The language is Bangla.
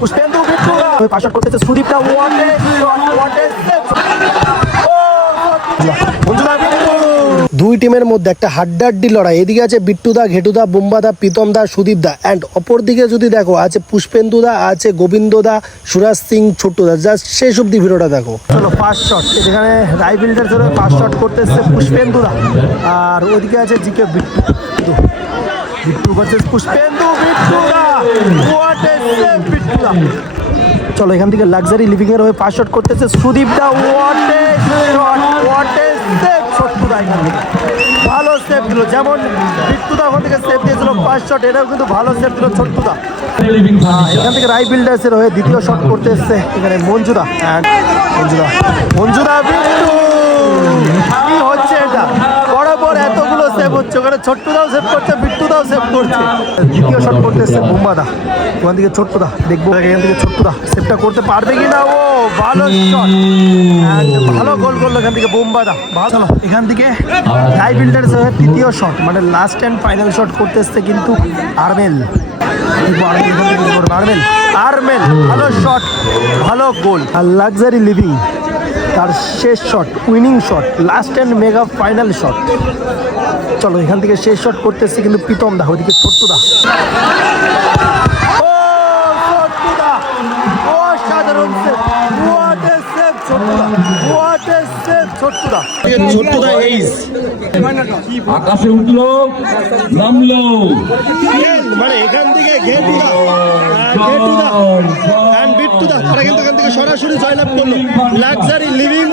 পুষ্পেন্দু বিট্টু পাস আউট করতেছে সুদীপটা দুই টিমের মধ্যে একটা হাড্ডাহাড্ডি লড়াই। এদিকে আছে বিট্টুদা, ঘেটুদা, বুম্বাদা, প্রীতমদা, সুদীপদা অ্যান্ড অপর দিকে যদি দেখো আছে পুষ্পেন্দুদা, আছে গোবিন্দদা, সুরাজ সিং, ছোট্টুদা। জাস্ট শেষ অব্দি ভিডিওটা দেখো। চলো ফার্স্ট শট, যেখানে রাইফেলটার জন্য ফার্স্ট শট করতেছে পুষ্পেন্দুদা, আর ওইদিকে আছে জিকে বিট্টু। বিট্টু ভার্সেস পুষ্পেন্দু, বিট্টুদা হোয়াট এ সেভ বিট্টুদা। চলো এখান থেকে লাক্সারি লিভিং এর হয়ে ফার্স্ট শট করতেছে সুদীপদা, what a shot, what a save ছোট্টুদা। এখান থেকে ভালো সেভ দিল, যেমন বিট্টুদা ওখান থেকে সেভ দিয়েছিল ফার্স্ট শট, এটাও কিন্তু ভালো সেভ দিল ছোট্টুদা। এখান থেকে রাই বিল্ডার্সের হয়ে দ্বিতীয় শট করতে এসছে এখানে মঞ্জুদা। মঞ্জুদা বিট্টু, কি হচ্ছে এটা? বরাবর এতগুলো সেভ হচ্ছে, ওখানে ছোট্টুদাও সেভ করছে, বিট্টুদাও সেভ করছে। দ্বিতীয় শট করতে এসছে বুম্বাদা, ওখান থেকে ছোট্টুদা। দেখবো এখান থেকে ছোট্টুদা সেভটা করতে পারবে কিনা। ও ভালো শট, ভালো গোল করলো এখান থেকে বুম্বাদা। ভালো, এখান থেকে রাই বিল্ডার্স হয়ে তৃতীয় শট, মানে লাস্ট অ্যান্ড ফাইনাল শট করতে এসছে কিন্তু আরমেল। আরমেল ভালো শট, ভালো গোল। আর লাক্সারি লিভিং তার শেষ shot, winning shot, last and mega final shot. চলো এখান থেকে শেষ শট করতেছে কিন্তু প্রীতমদা, ওইদিকে ছোট্টুদা। অসাধারণ সেভ, হোয়াট এ সেভ ছোট্টুদা, হোয়াট এ সেভ ছোট্টুদা। ছোট্টুদা এইজ আকাশে উঠলো, নামলো, মানে এখান থেকে ঘেটুদা বিট্টুদা তারা কিন্তু এখান থেকে সরাসরি জয়লাভ করলো। Luxury living